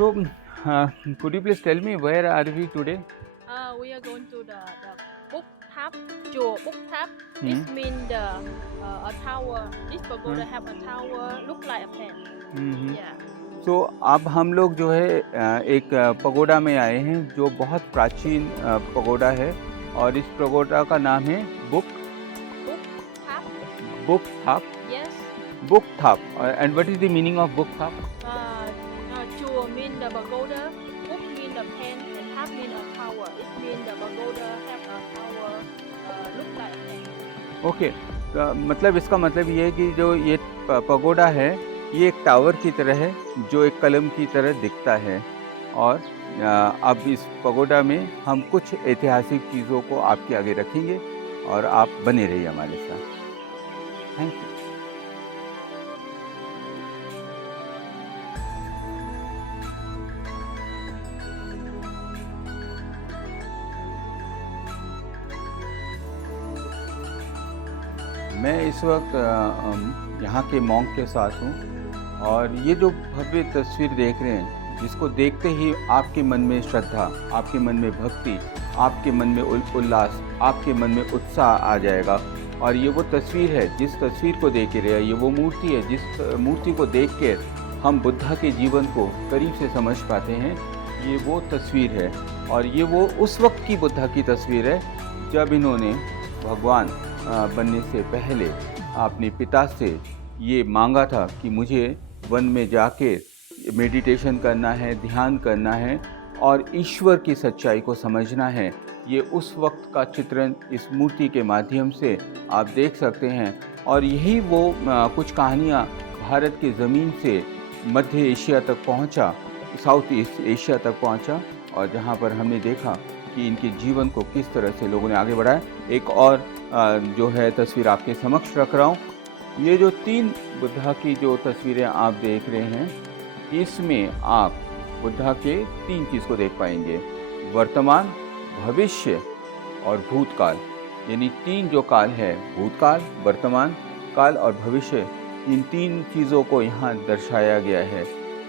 So, could you please tell me where are we today? We are going to the Book Tháp, chùa Book Tháp. This Hmm. means a tower. This pagoda have a tower, look like a pen. Hmm. Yeah. तो अब हम लोग जो है एक pagoda में आए हैं जो बहुत प्राचीन पगोडा है और इस पगोडा का नाम है Book Tháp. बुक थाप। Yes. बुक थाप। And what is the meaning of book थाप? Chùa mean the pagoda. Book mean the pen. And tháp mean a tower. It mean the pagoda have a tower, look like a pen. Okay. मतलब इसका मतलब ये है कि जो ये pagoda है ये एक टावर की तरह है जो एक कलम की तरह दिखता है। और अब इस पगोडा में हम कुछ ऐतिहासिक चीज़ों को आपके आगे रखेंगे और आप बने रहिए हमारे साथ। Thank you. मैं इस वक्त यहाँ के मॉन्क के साथ हूँ और ये जो भव्य तस्वीर देख रहे हैं जिसको देखते ही आपके मन में श्रद्धा, आपके मन में भक्ति, आपके मन में उल्लास, आपके मन में उत्साह आ जाएगा। और ये वो तस्वीर है जिस तस्वीर को देख रहे हैं, ये वो मूर्ति है जिस मूर्ति को देख के हम बुद्धा के जीवन को करीब से समझ पाते हैं। ये वो तस्वीर है और ये वो उस वक्त की बुद्धा की तस्वीर है जब इन्होंने भगवान बनने से पहले अपने पिता से ये मांगा था कि मुझे वन में जाके मेडिटेशन करना है, ध्यान करना है और ईश्वर की सच्चाई को समझना है। ये उस वक्त का चित्रण इस मूर्ति के माध्यम से आप देख सकते हैं। और यही वो कुछ कहानियाँ भारत की ज़मीन से मध्य एशिया तक पहुँचा, साउथ ईस्ट एशिया तक पहुँचा और जहाँ पर हमने देखा कि इनके जीवन को किस तरह से लोगों ने आगे बढ़ाया। एक और जो है तस्वीर आपके समक्ष रख रहा हूँ। ये जो 3 बुद्धा की जो तस्वीरें आप देख रहे हैं इसमें आप बुद्धा के 3 चीज़ को देख पाएंगे, वर्तमान, भविष्य और भूतकाल। यानी 3 जो काल है, भूतकाल, वर्तमान काल और भविष्य, इन 3 चीज़ों को यहाँ दर्शाया गया है।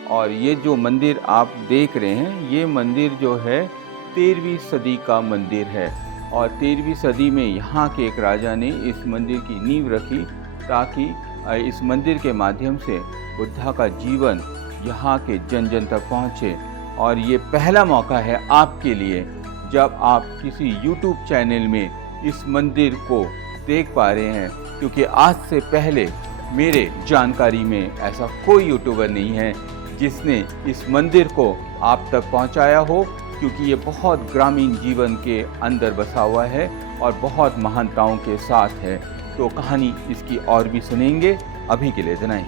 और ये जो मंदिर आप देख रहे हैं ये मंदिर जो है 13वीं सदी का मंदिर है और 13वीं सदी में यहाँ के एक राजा ने इस मंदिर की नींव रखी ताकि इस मंदिर के माध्यम से बुद्धा का जीवन यहाँ के जन जन तक पहुँचे। और ये पहला मौका है आपके लिए जब आप किसी YouTube चैनल में इस मंदिर को देख पा रहे हैं, क्योंकि आज से पहले मेरे जानकारी में ऐसा कोई यूट्यूबर नहीं है जिसने इस मंदिर को आप तक पहुँचाया हो, क्योंकि ये बहुत ग्रामीण जीवन के अंदर बसा हुआ है और बहुत महानताओं के साथ है। तो कहानी इसकी और भी सुनेंगे, अभी के लिए इतना ही।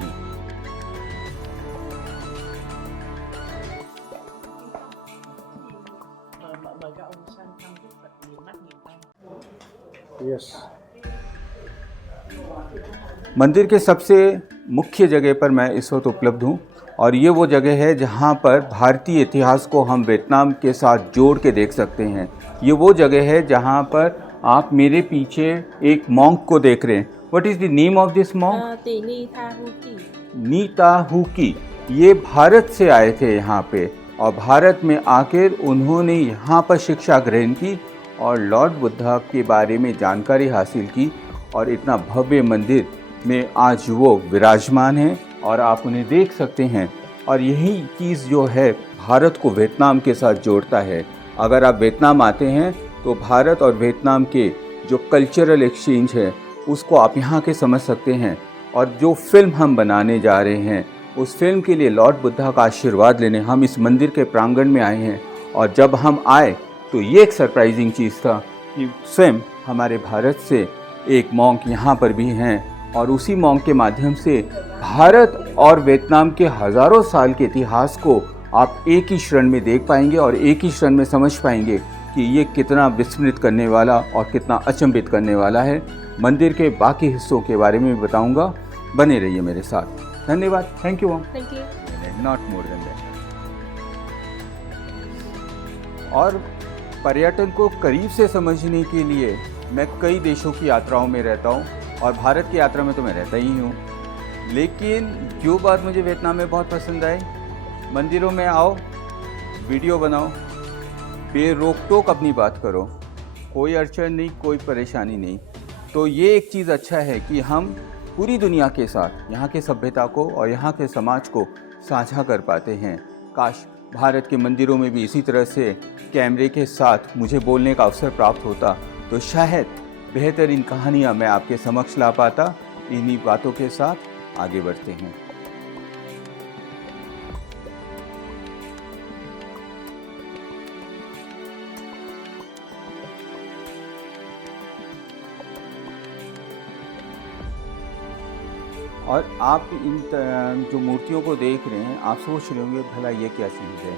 यस। मंदिर के सबसे मुख्य जगह पर मैं इस वक्त उपलब्ध हूँ और ये वो जगह है जहाँ पर भारतीय इतिहास को हम वियतनाम के साथ जोड़ के देख सकते हैं। ये वो जगह है जहाँ पर आप मेरे पीछे एक मॉन्क को देख रहे हैं। What is the name of this monk? Tỳ Ni Tha Hu Ki. नीता हुकी। ये भारत से आए थे यहाँ पे और भारत में आकर उन्होंने यहाँ पर शिक्षा ग्रहण की और लॉर्ड बुद्धा के बारे में जानकारी हासिल की और इतना भव्य मंदिर में आज वो विराजमान हैं और आप उन्हें देख सकते हैं। और यही चीज़ जो है भारत को वियतनाम के साथ जोड़ता है। अगर आप वियतनाम आते हैं तो भारत और वियतनाम के जो कल्चरल एक्सचेंज है उसको आप यहाँ के समझ सकते हैं। और जो फिल्म हम बनाने जा रहे हैं उस फिल्म के लिए लॉर्ड बुद्धा का आशीर्वाद लेने हम इस मंदिर के प्रांगण में आए हैं। और जब हम आए तो ये एक सरप्राइजिंग चीज़ था कि स्वयं हमारे भारत से एक मॉन्क यहाँ पर भी हैं और उसी मॉन्क के माध्यम से भारत और वियतनाम के हज़ारों साल के इतिहास को आप एक ही क्षण में देख पाएंगे और एक ही क्षण में समझ पाएंगे कि ये कितना विस्मृत करने वाला और कितना अचंभित करने वाला है। मंदिर के बाकी हिस्सों के बारे में भी बताऊंगा, बने रहिए मेरे साथ। धन्यवाद। Thank you. Thank you. Not more than that. और पर्यटन को करीब से समझने के लिए मैं कई देशों की यात्राओं में रहता हूँ और भारत की यात्रा में तो मैं रहता ही हूँ। लेकिन जो बात मुझे वियतनाम में बहुत पसंद आई, मंदिरों में आओ वीडियो बनाओ, बेरोक टोक अपनी बात करो, कोई अड़चन नहीं, कोई परेशानी नहीं। तो ये एक चीज़ अच्छा है कि हम पूरी दुनिया के साथ यहाँ के सभ्यता को और यहाँ के समाज को साझा कर पाते हैं। काश भारत के मंदिरों में भी इसी तरह से कैमरे के साथ मुझे बोलने का अवसर प्राप्त होता तो शायद बेहतरीन कहानियाँ मैं आपके समक्ष ला पाता। इन्हीं बातों के साथ आगे बढ़ते हैं। और आप इन जो मूर्तियों को देख रहे हैं, आप सोच रहे होंगे भला ये क्या चीज़ है।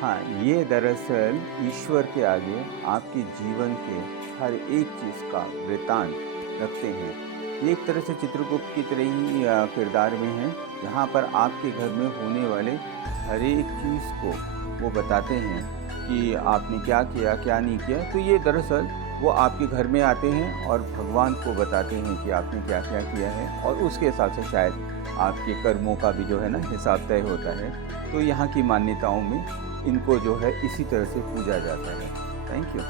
हाँ, ये दरअसल ईश्वर के आगे आपके जीवन के हर एक चीज़ का वृतांत रखते हैं। ये एक तरह से चित्रगुप्त की तरह ही किरदार में है, जहाँ पर आपके घर में होने वाले हर एक चीज़ को वो बताते हैं कि आपने क्या किया क्या नहीं किया। तो ये दरअसल वो आपके घर में आते हैं और भगवान को बताते हैं कि आपने क्या क्या किया है, और उसके हिसाब से शायद आपके कर्मों का भी जो है ना हिसाब तय होता है। तो यहाँ की मान्यताओं में इनको जो है इसी तरह से पूजा जाता है। Thank you.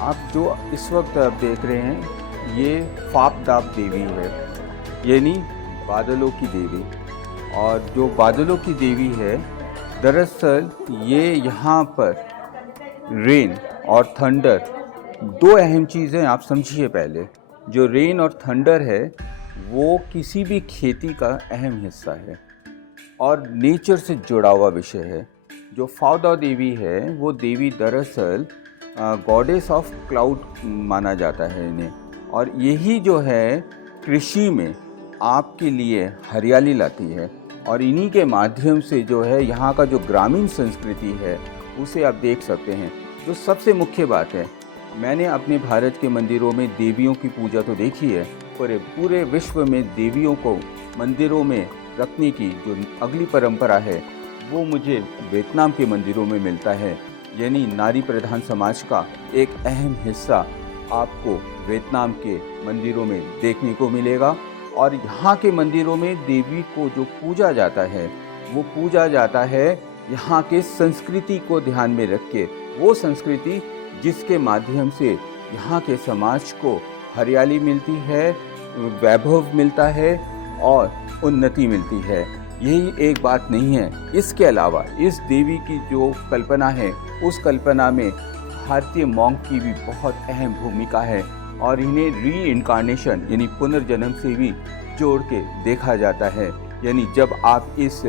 आप जो इस वक्त आप देख रहे हैं ये फाप दाप देवी है, यानी बादलों की देवी। और जो बादलों की देवी है दरअसल ये यहाँ पर रेन और थंडर दो अहम चीज़ें आप समझिए। पहले जो रेन और थंडर है वो किसी भी खेती का अहम हिस्सा है और नेचर से जुड़ा हुआ विषय है। जो फाउदा देवी है वो देवी दरअसल गॉडेस ऑफ क्लाउड माना जाता है इन्हें, और यही जो है कृषि में आपके लिए हरियाली लाती है। और इन्हीं के माध्यम से जो है यहाँ का जो ग्रामीण संस्कृति है उसे आप देख सकते हैं। जो सबसे मुख्य बात है, मैंने अपने भारत के मंदिरों में देवियों की पूजा तो देखी है, पर पूरे विश्व में देवियों को मंदिरों में रखने की जो अगली परंपरा है वो मुझे वियतनाम के मंदिरों में मिलता है। यानी नारी प्रधान समाज का एक अहम हिस्सा आपको वियतनाम के मंदिरों में देखने को मिलेगा। और यहाँ के मंदिरों में देवी को जो पूजा जाता है वो पूजा जाता है यहाँ के संस्कृति को ध्यान में रख के, वो संस्कृति जिसके माध्यम से यहाँ के समाज को हरियाली मिलती है, वैभव मिलता है और उन्नति मिलती है। यही एक बात नहीं है, इसके अलावा इस देवी की जो कल्पना है उस कल्पना में भारतीय मॉन्क की भी बहुत अहम भूमिका है, और इन्हें री इनकारनेशन यानी पुनर्जन्म से भी जोड़ के देखा जाता है। यानी जब आप इस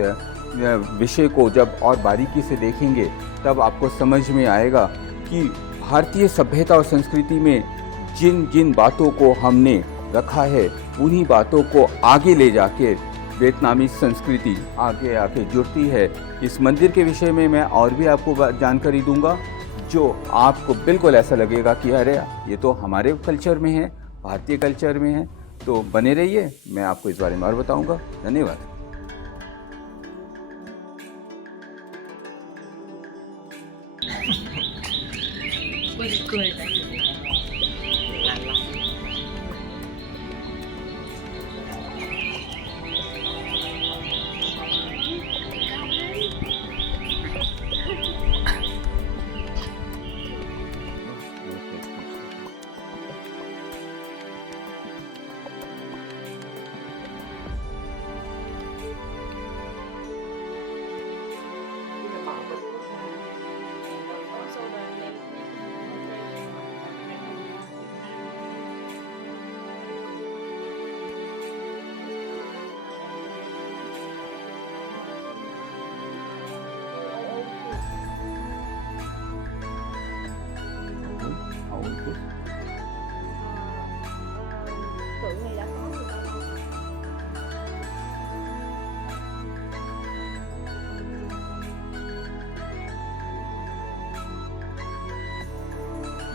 विषय को जब और बारीकी से देखेंगे तब आपको समझ में आएगा कि भारतीय सभ्यता और संस्कृति में जिन जिन बातों को हमने रखा है उन्हीं बातों को आगे ले जाके वियतनामी संस्कृति आगे आके जुड़ती है। इस मंदिर के विषय में मैं और भी आपको जानकारी दूंगा जो आपको बिल्कुल ऐसा लगेगा कि अरे ये तो हमारे कल्चर में है, भारतीय कल्चर में है। तो बने रहिए, मैं आपको इस बारे में और बताऊंगा। धन्यवाद। Also the tượng này đã có từ bao lâu?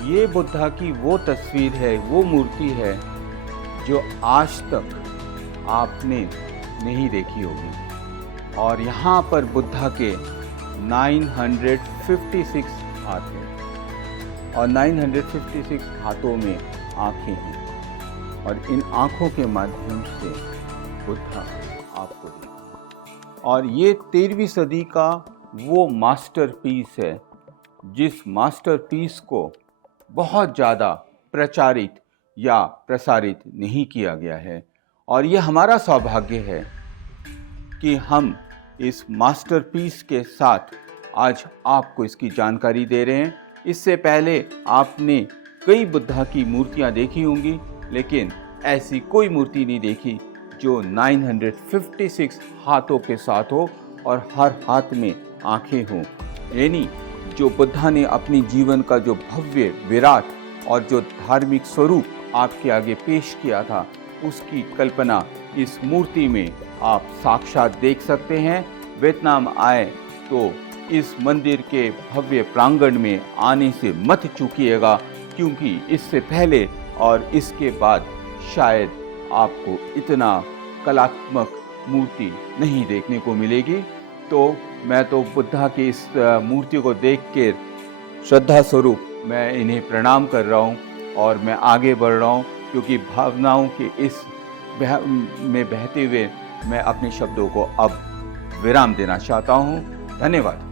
ये बुद्धा की वो तस्वीर है, वो मूर्ति है जो आज तक आपने नहीं देखी होगी। और यहाँ पर बुद्धा के 956 हाथ हैं और 956 हाथों में आंखें हैं और इन आंखों के माध्यम से बुद्धा आपको देखते। और ये 13वीं सदी का वो मास्टरपीस है जिस मास्टरपीस को बहुत ज़्यादा प्रचारित या प्रसारित नहीं किया गया है। और ये हमारा सौभाग्य है कि हम इस मास्टरपीस के साथ आज आपको इसकी जानकारी दे रहे हैं। इससे पहले आपने कई बुद्धा की मूर्तियां देखी होंगी, लेकिन ऐसी कोई मूर्ति नहीं देखी जो 956 हाथों के साथ हो और हर हाथ में आंखें हों। यानी जो बुद्धा ने अपने जीवन का जो भव्य, विराट और जो धार्मिक स्वरूप आपके आगे पेश किया था, उसकी कल्पना इस मूर्ति में आप साक्षात देख सकते हैं। वियतनाम आए तो इस मंदिर के भव्य प्रांगण में आने से मत चूकिएगा, क्योंकि इससे पहले और इसके बाद शायद आपको इतना कलात्मक मूर्ति नहीं देखने को मिलेगी। तो मैं तो बुद्धा की इस मूर्ति को देख के श्रद्धा स्वरूप मैं इन्हें प्रणाम कर रहा हूँ और मैं आगे बढ़ रहा हूँ, क्योंकि भावनाओं के इस में बहते हुए मैं अपने शब्दों को अब विराम देना चाहता हूँ। धन्यवाद।